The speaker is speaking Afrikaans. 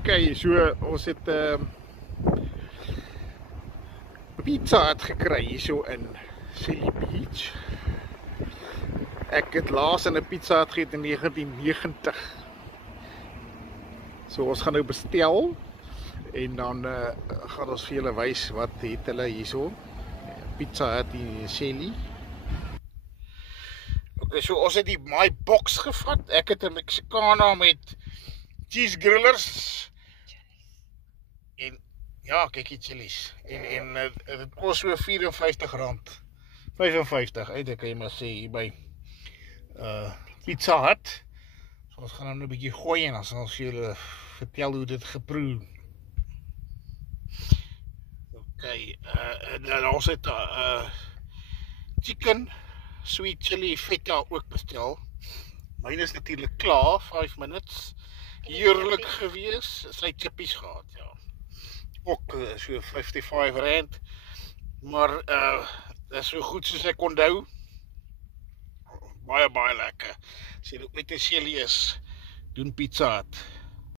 Okay, so ons het pizza gekry hierso in Silly Beach. Ek het laas in 'n pizza hut geëet in 1990. So ons gaan nou bestel en dan gaan ons vir julle wys wat het hulle hierso. Pizza Hut in Silly. Okay, so ons het die my box gevat. Ek het 'n Mexicana met cheese grillers. En ja, kyk die chilies. En dit kos so R54. 55, eintlik kan jy maar sê hier by Pizza Hut. So ons gaan nou 'n bietjie gooi en dan sal ons vir julle vertel hoe dit geproe. Okay, en dan ons het chicken sweet chili feta ook bestel. Myne is natuurlik klaar, 5 minutes. Heerlik gewees, sy chippies gehad, ja. Ook so R55, maar dis so goed soos ek onthou. Baie lekker. As jy met 'n Silly is, doen Pizza Hut.